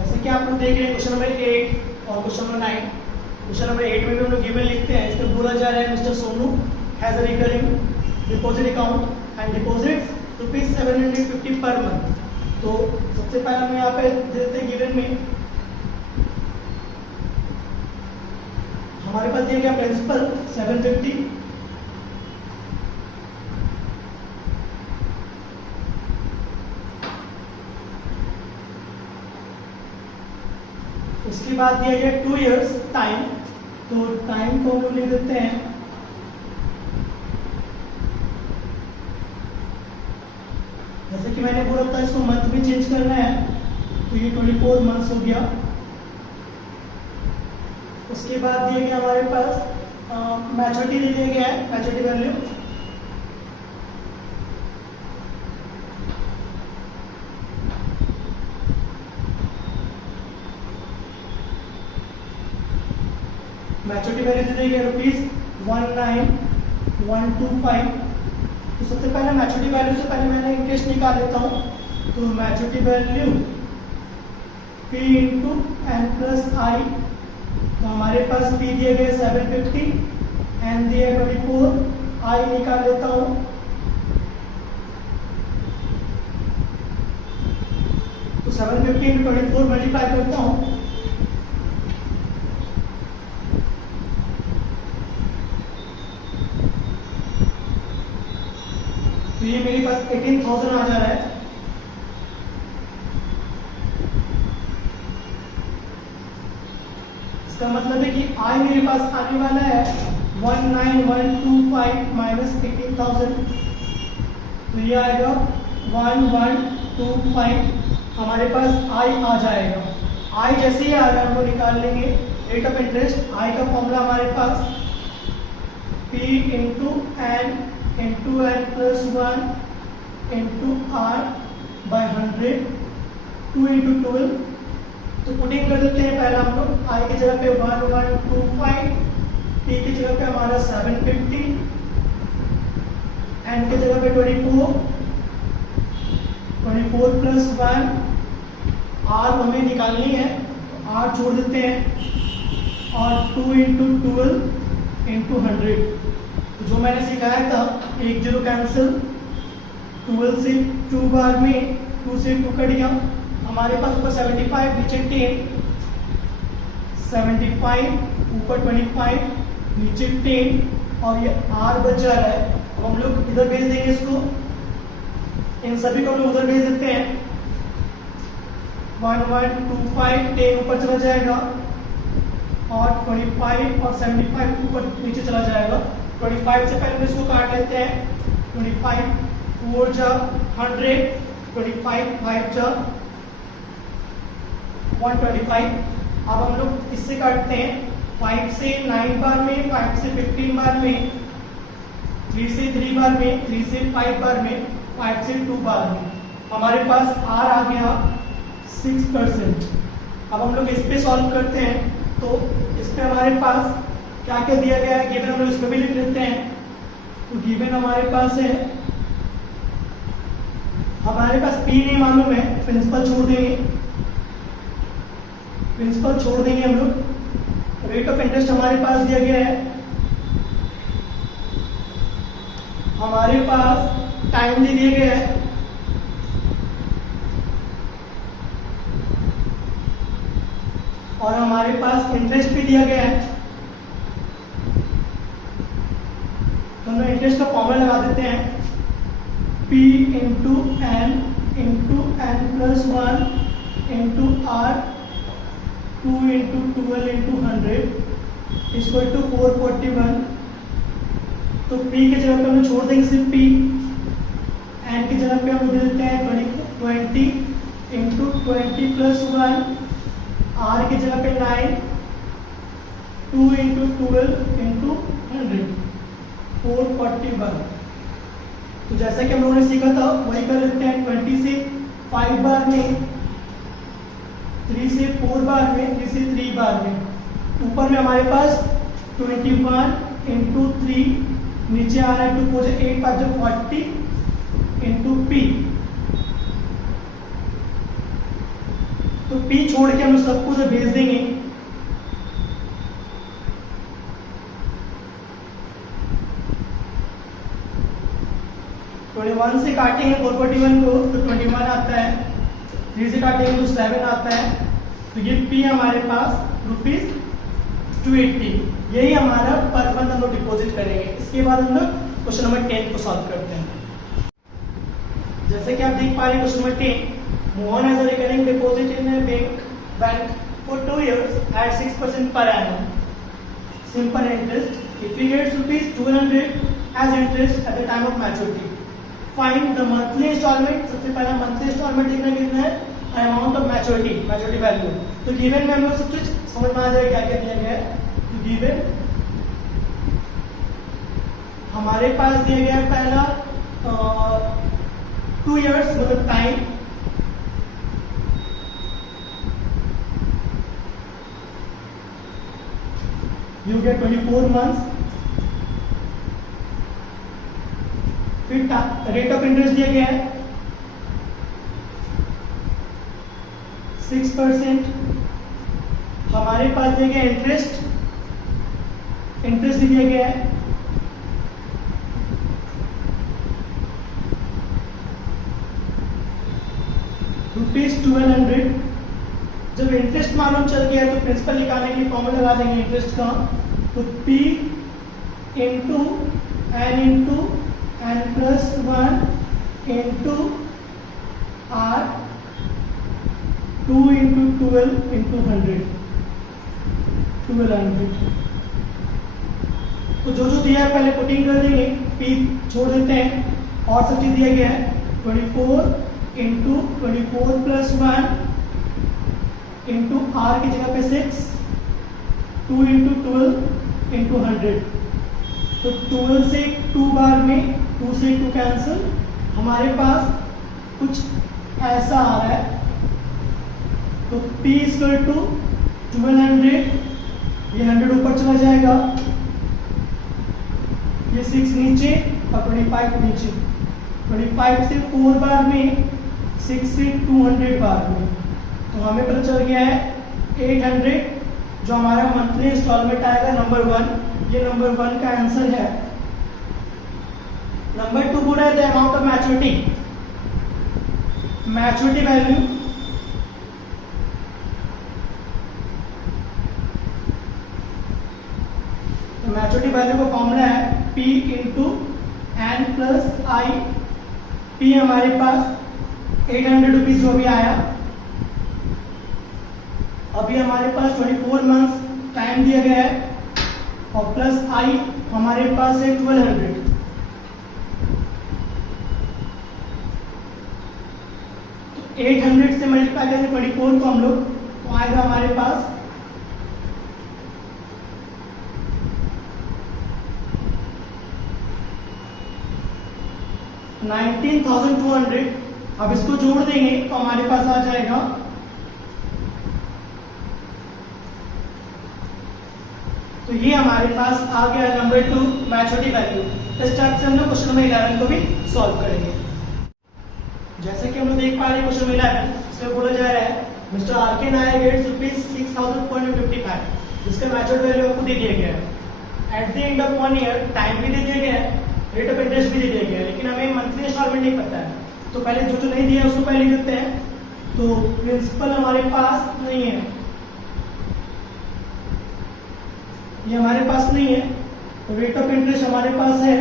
जैसे कि आप लोग देख रहे हैं क्वेश्चन नंबर 8 और क्वेश्चन नंबर 9। क्वेश्चन नंबर 8 में भी हम लोग गिवन लिखते हैं। इसमें बोला जा रहा है mister Sonu has a recurring deposit account and deposit ₹750 per month. तो सबसे पहले हम यहाँ पे देते हैं गिवन में हमारे पास दिया गया प्रिंसिपल 750, उसके बाद दिया गया 2 इयर्स टाइम। तो टाइम को हम लोग लिख देते हैं जैसे कि मैंने बोला था इसको मंथ में चेंज करना है, तो ये 24 मंथ्स हो गया। उसके बाद दिया गया हमारे पास मैच्योरिटी दे दिया गया है, मैच्योरिटी वैल्यू मैच्योरिटी वैल्यू दे दी गई ₹19,125। तो सबसे पहले मैच्योरिटी वैल्यू से पहले मैंने इंटरेस्ट निकाल लेता हूँ। तो maturity value P into N plus I, तो हमारे पास P दिए गए 750, एन दिए 24, आई निकाल लेता हूँ। तो 750 इंटू 24 मल्टीप्लाई करता हूँ, तो ये मेरे पास 18,000 आ जा रहा है। इसका मतलब है कि आई मेरे पास आने वाला है 19,125 माइनस 18,000, तो ये आएगा 1125। हमारे पास आई आ जाएगा। आई जैसे ही आ रहा है हम लोग निकाल लेंगे रेट ऑफ इंटरेस्ट। आई का फॉर्मूला हमारे पास P into N into N plus 1 into R by 100, 2 into 12। तो पुटिंग कर देते हैं पहला हम लोग। आई की जगह पे 1125, टी की जगह पे हमारा 750, एन की जगह पे 24 प्लस 1, आर हमें निकालनी है, तो आर छोड़ देते हैं, और 2 इंटू 12 इंटू 100। तो जो मैंने सिखाया था 1 0 कैंसिल, 12 से 2 बार में 2 से 2 कट गया। हमारे पास ऊपर 75 नीचे 10, 75 ऊपर 25 नीचे 10, और ये आर बच जा रहा है। अब हम लोग इधर भेज देंगे इसको, इन सभी को हम लोग उधर भेज देते हैं। 1125 10 ऊपर चला जाएगा, और 25 और 75 ऊपर नीचे चला जाएगा। 25 से पहले इसको काट लेते हैं। 25 4 जा 100, 25 5 जा 125। अब हम लोग इससे काटते हैं 5 से 9 बार में, 5 से 15 बार में, 3 से 3 बार में, 3 से 5 बार में, 5 से 2 बार में। हमारे पास आर आ गया 6%। अब हम लोग इस पे सॉल्व करते हैं, तो इस पे हमारे पास क्या क्या दिया गया है गिवन हम लोग इसमें भी लिख लेते हैं। तो गिवन हमारे पास है, हमारे पास P नहीं मालूम है, प्रिंसिपल छोड़ देंगे, हम लोग। रेट ऑफ इंटरेस्ट हमारे पास दिया गया है, हमारे पास टाइम दे दिया गया है, और हमारे पास इंटरेस्ट भी दिया गया है। तो हम इंटरेस्ट का फॉर्मूला लगा देते हैं, P into N plus 1 into R 2 into 12 into 100 equal to 441। तो P की जगह पे हम छोड़ देंगे सिर्फ P, एन की जगह पे हम दे देते हैं 20 इंटू 20 प्लस 1, आर की जगह पे 9, 2 इंटू 12 इंटू 100 441। तो जैसा कि हम लोगों ने सीखा था वही कर लेते हैं। 20 से 5 बार में, 3 से 4 बार में, 3 से 3 बार में। ऊपर में हमारे पास 21 इंटू 3, नीचे आ रहा है 2 4 8 5 40 इंटू P। तो P छोड़ के हम सबको से भेज देंगे। तो 21 से काटेंगे 441 को तो 21 आता है, 3 से काटेंगे तो 7 आता है। तो ये P हमारे पास ₹280, यही हमारा पर मंथ हम लोग डिपॉजिट करेंगे। इसके बाद हम लोग क्वेश्चन नंबर 10 को सॉल्व करते हैं। जैसे कि आप देख पा रहे हैं question number 10, move on as a recurring deposit in a bank for 2 years at 6% per annum. Simple interest. If he gets ₹200 as interest at the time of maturity, find the monthly installment. सबसे पहला monthly installment देखना कितना है, amount of maturity value. तो given में हम लोग सब कुछ समझ में आ जाएगा क्या क्या दिया गया है। तो given हमारे पास दिया गया है पहला 2 years मतलब टाइम, you get 24 months। फिर रेट ऑफ इंटरेस्ट दिया गया है 6%। हमारे पास दिया गया इंटरेस्ट दिया गया है ₹1200। जब इंटरेस्ट मालूम चल गया है तो प्रिंसिपल निकालने के लिए फॉर्मूला लगा देंगे इंटरेस्ट का। तो P into n plus 1 into R 2 into 12 into 100 1200। तो जो दिया है पहले पुटिंग कर देंगे, P छोड़ देते हैं और सब चीज दिया गया है 24 इंटू 24 प्लस 1 इंटू R की जगह पे 6 2 इंटू 12 इंटू 100। तो 12 से 2 बार में 2 से 2 कैंसिल, हमारे पास कुछ ऐसा आ रहा है। तो P इक्वल टू 1200, ये 100 ऊपर चला जाएगा, ये 6 नीचे और 25 नीचे। 25 से 4 बार में 6 से 200 बार में, तो हमें पता चल गया है 800 जो हमारा मंथली इंस्टॉलमेंट आएगा नंबर 1। ये नंबर 1 का आंसर है। नंबर 2 बोला है the amount of maturity value. तो मैच्योरिटी वैल्यू का फॉर्मूला है P इंटू n प्लस आई। P हमारे पास 800 रुपीज जो भी आया, अभी हमारे पास 24 मंथ्स टाइम दिया गया है और प्लस आई हमारे पास है 1200। तो 800 से मल्टीप्लाई करेंगे 24 को हम लोग, तो आएगा हमारे पास 19,200। अब इसको जोड़ देंगे तो हमारे पास आ जाएगा तो ये हमारे पास आ गया नंबर 2 मैच्योरिटी वैल्यू। इस टाइप से हम लोग क्वेश्चन नंबर 11 को भी सॉल्व करेंगे। जैसे कि हम लोग देख पा रहे हैं क्वेश्चन नंबर 11 इसमें बोला जा रहा है मिस्टर आरके नायर गेट्स ₹6,455, जिसका मैच्योरिटी वैल्यू आपको दे दिया गया है। At the end of 1 year time भी दे दिया गया है, रेट ऑफ इंटरेस्ट भी दे दिया गया है, लेकिन हमें मंथली इंस्टॉलमेंट नहीं पता है। तो पहले जो नहीं दिया है उसको पहले लिख देते हैं। तो प्रिंसिपल हमारे पास नहीं है, ये हमारे पास नहीं है। तो रेट ऑफ इंटरेस्ट हमारे पास है,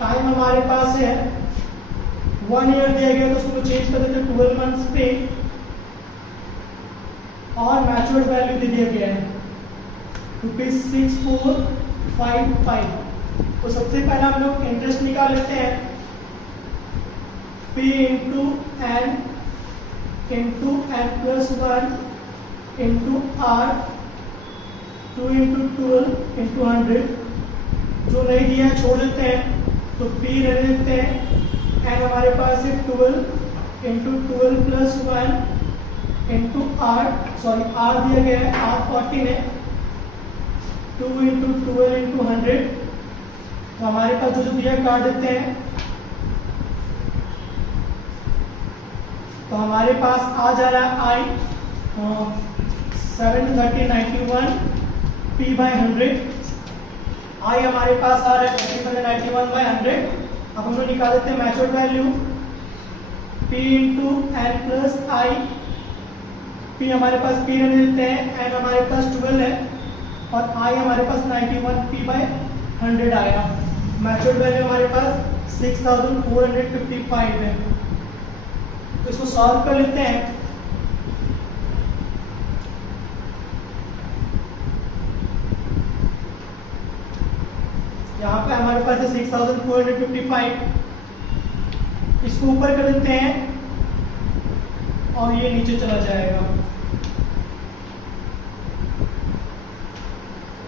टाइम हमारे पास है 1 ईयर दिया गया तो उसको चेंज कर देते 12 मंथ्स पे, और मैच्योर्ड वैल्यू दे दिया गया है ₹6455। तो सबसे पहला हम लोग इंटरेस्ट निकाल लेते हैं। P into n plus 1 into R 2 into 12 into 100। जो नहीं दिया छोड़ देते हैं, तो P रहने देते हैं। n हमारे पास है 12 इंटू 12 प्लस 1 इंटू R दिया गया है, R 14 है, 2 इंटू 12 इंटू 100। तो हमारे पास जो दिया काट देते हैं। तो हमारे पास आ जा रहा है आई 73091 पी बाई 100। आई हमारे पास आ रहा है 791 बाई 100। अब हम लोग निकाल देते हैं matured value P into N plus I. P हमारे पास पी रहने देते हैं, एन हमारे पास 12 है और आई हमारे पास 91 पी बाई 100 आया। मैच्योर्ड वैल्यू हमारे पास 6455 है। तो इसको सॉल्व कर लेते हैं। यहाँ पे हमारे पास है 6455, इसको ऊपर कर देते हैं और ये नीचे चला जाएगा।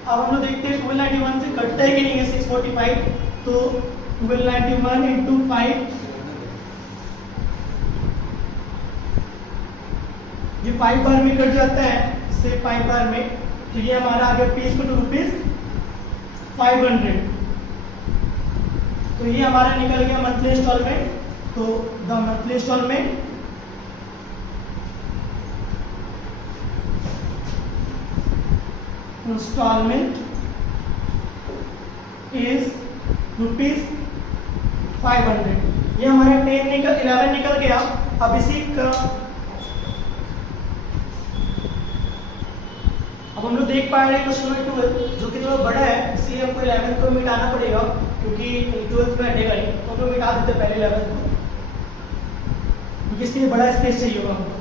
अब हम लोग देखते हैं 1291 से कटता है कि नहीं है 645। तो 1291 इंटू 5, ये 5 बार में कट जाता है, इससे 5 बार में। तो ये हमारा आ गया पीस को ₹500। तो ये हमारा निकल गया मंथली इंस्टॉलमेंट। तो द मंथली इंस्टॉलमेंट इज ₹500। ये हमारा 11 निकल गया। अब इसी का अब हम लोग देख पा रहे हैं क्वेश्चन नंबर 12 जो कि थोड़ा बड़ा है, इसलिए हमको 11 को मिटाना पड़ेगा क्योंकि 12th में हटेगा नहीं। तो हम लोग मिटा देते पहले 11 को, क्योंकि इसके लिए बड़ा स्पेस चाहिए होगा हमको।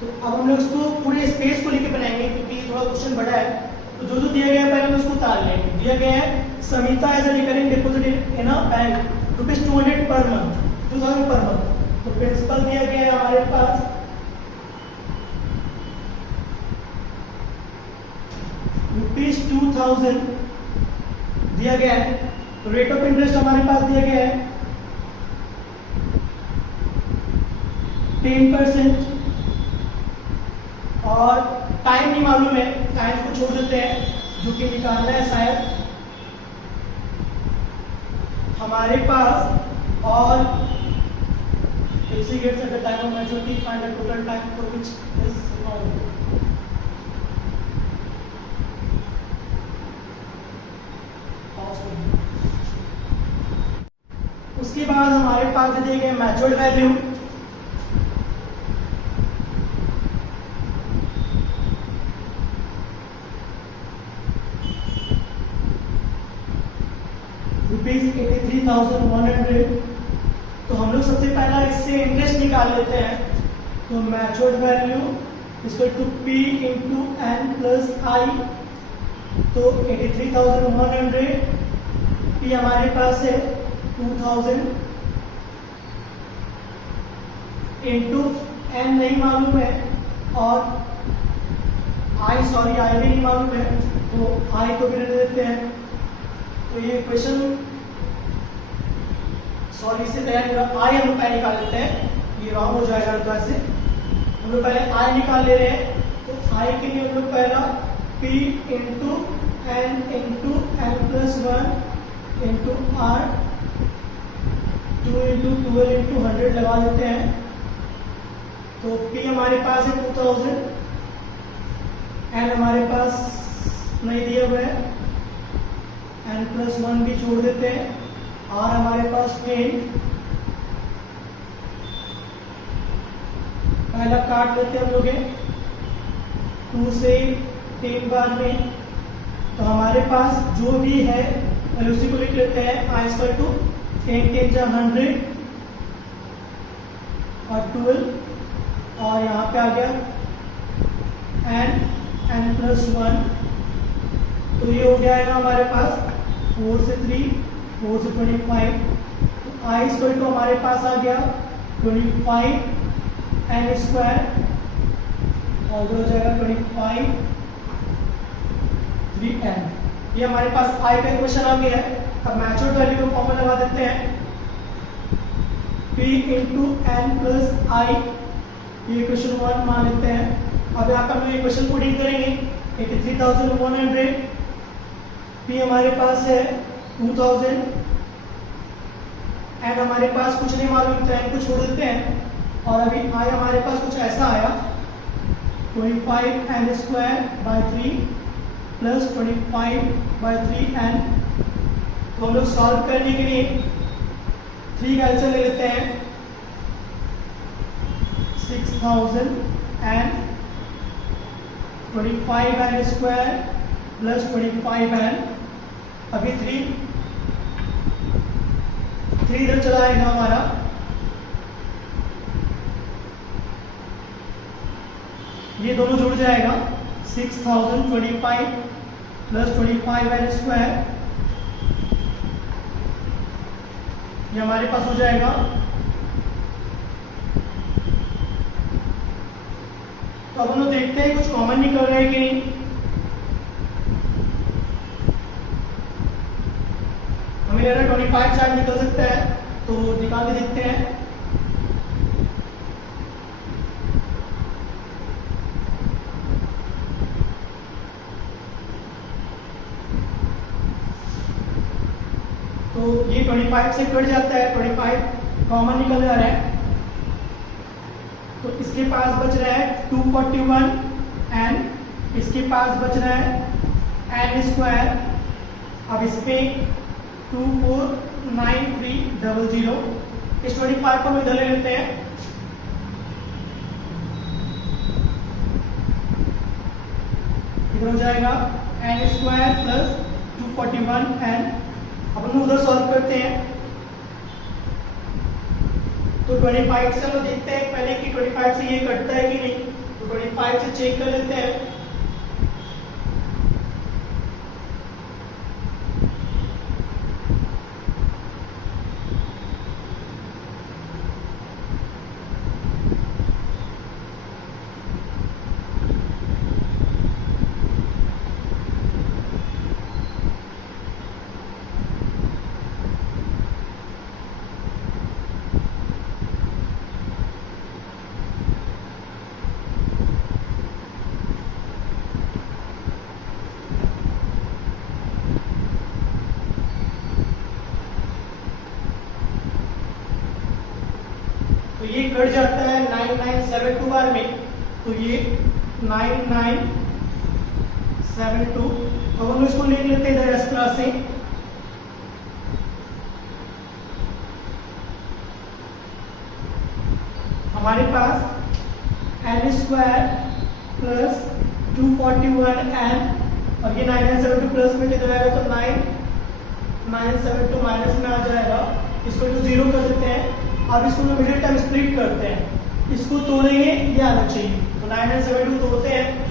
तो अब हम लोग इसको पूरे स्पेस को लेके बनाएंगे क्योंकि थोड़ा क्वेश्चन बड़ा है। तो जो जो दिया गया है पहले हम उसको उतार लेंगे। दिया गया है Samita as a recurring deposit in a bank ₹200 per month, 2000 per month. तो प्रिंसिपल दिया गया है हमारे पास ₹2000 दिया गया है। तो रेट ऑफ इंटरेस्ट हमारे पास दिया गया है 10%। और टाइम नहीं मालूम है, टाइम को छोड़ देते हैं जो कि निकालना है शायद हमारे पास। और gets at the time of maturity, find the total time for which is found। उसके बाद हमारे पास दिए गए मैच्योर्ड वैल्यू ₹83,100। तो हम लोग सबसे पहला इससे इंटरेस्ट निकाल लेते हैं। तो मैच्योर्ड वैल्यू इसको to P into N plus I. तो 83,100 पी हमारे पास है 2000 इंटू एन नहीं मालूम है और आई भी नहीं मालूम है, तो आई को भी रहने देते हैं। तो ये क्वेश्चन इससे तैयार आई हम लोग पहले निकाल लेते हैं, ये रॉन्ग हो जाएगा एक बार से। हम लोग पहले आई निकाल ले रहे हैं। तो आई के लिए हम लोग पहला P into N plus 1 into R 2 into 12 into 100 लगा देते हैं। तो P हमारे पास है 2000, एन हमारे पास नहीं दिया हुआ है, एन प्लस 1 भी छोड़ देते हैं, आर हमारे पास 10। पहला काट लेते हैं हम लोग 2 से 3 बार में। तो हमारे पास जो भी है उसी को लिख लेते हैं आई स्क्वायर टू 10 10 जा 100 और 12 और यहाँ पे आ गया एन प्लस 1। तो ये हो गया है ना हमारे पास 4 से 3 4 से 25। तो आई स्क्वायर टू हमारे पास आ गया 25 एन स्क्वायर और हो जाएगा 25 3n। ये हमारे पास आई का इक्वेशन आ गया है। अब मैच्योर्ड वैल्यू को फॉर्मूला लगा देते हैं P इंटू एन प्लस आई। ये इक्वेशन 1 मान लेते हैं। अब यहाँ पर हम इक्वेशन पुटिंग करेंगे 83,100 P हमारे पास है 2000 एंड हमारे पास कुछ नहीं मालूम तो n को छोड़ देते हैं और अभी I हमारे पास कुछ ऐसा आया 25n² प्लस 25/3n। तो हम लोग सॉल्व करने के लिए 3 का आंसर ले लेते हैं 6000 एंड 25n² प्लस 25n। अभी 3 इधर चला आएगा हमारा, ये दोनों जुड़ जाएगा 6025 प्लस 25n², ये हमारे पास हो जाएगा। तो अब हम लोग देखते हैं कुछ कॉमन निकल रहा है कि नहीं। हमें लग रहा है 25 शायद निकल सकता है, तो निकाल के देखते हैं। तो ये 25 से कट जाता है, 25 कॉमन निकल जा रहा है, तो इसके पास बच रहा है 241 एंड इसके पास बच रहा है n²। अब इस पे 249300, इस 25 को हम इधर ले लेते हैं। इधर हो जाएगा n² प्लस 241 एन। अब हम उधर सॉल्व करते हैं। तो 25 से हम देखते हैं पहले कि 25 से ये कटता है कि नहीं, तो 25 से चेक कर लेते हैं। तो ये कट जाता है 9972 बार में, तो ये 9972। अब हम इसको लिख लेते हैं इधर इस तरह से। हमारे पास n² प्लस 241n और ये 9972 प्लस में कितना आएगा, तो 9972 माइनस में आ जाएगा, इसको तो 0 कर देते हैं। अब इसको मिडिल टर्म स्प्लिट करते हैं, इसको तोड़ेंगे ये आना चाहिए, तो 9972 तोड़ते हैं।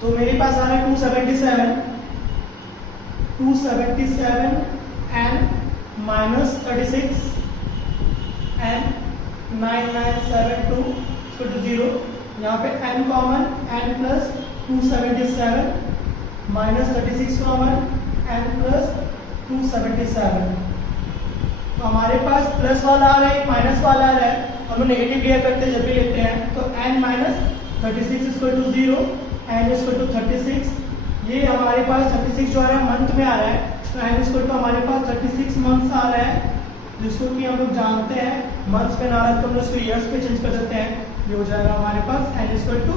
तो मेरे पास आ रहा है 277 and minus 36 and 9972 equal to 0। यहाँ पे n common, n plus 277 minus 36 common, n plus 277। तो हमारे पास प्लस वाला आ रहा है, माइनस वाला आ रहा है, हम नेगेटिव लिया करते हैं जब भी लेते हैं। तो n minus 36 equal to 0, n equal to 36। ये हमारे पास 36 जो आ रहा है मंथ में आ रहा है, तो n इक्वल टू हमारे पास 36 मंथ्स आ रहा है, जिसको कि हम लोग जानते हैं मंथ्स में ना रहा तो हम लोग इसको ईयर्स पे चेंज कर देते हैं। ये हो जाएगा हमारे पास n इक्वल टू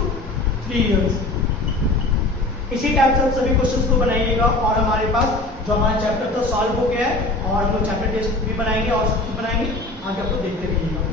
3 ईयर्स। इसी टाइप से आप सभी क्वेश्चंस को बनाइएगा और हमारे पास जो हमारा चैप्टर तो सॉल्व हो गया है और हम लोग चैप्टर टेस्ट भी बनाएंगे और बनाएंगे, आगे आपको देखते रहिएगा।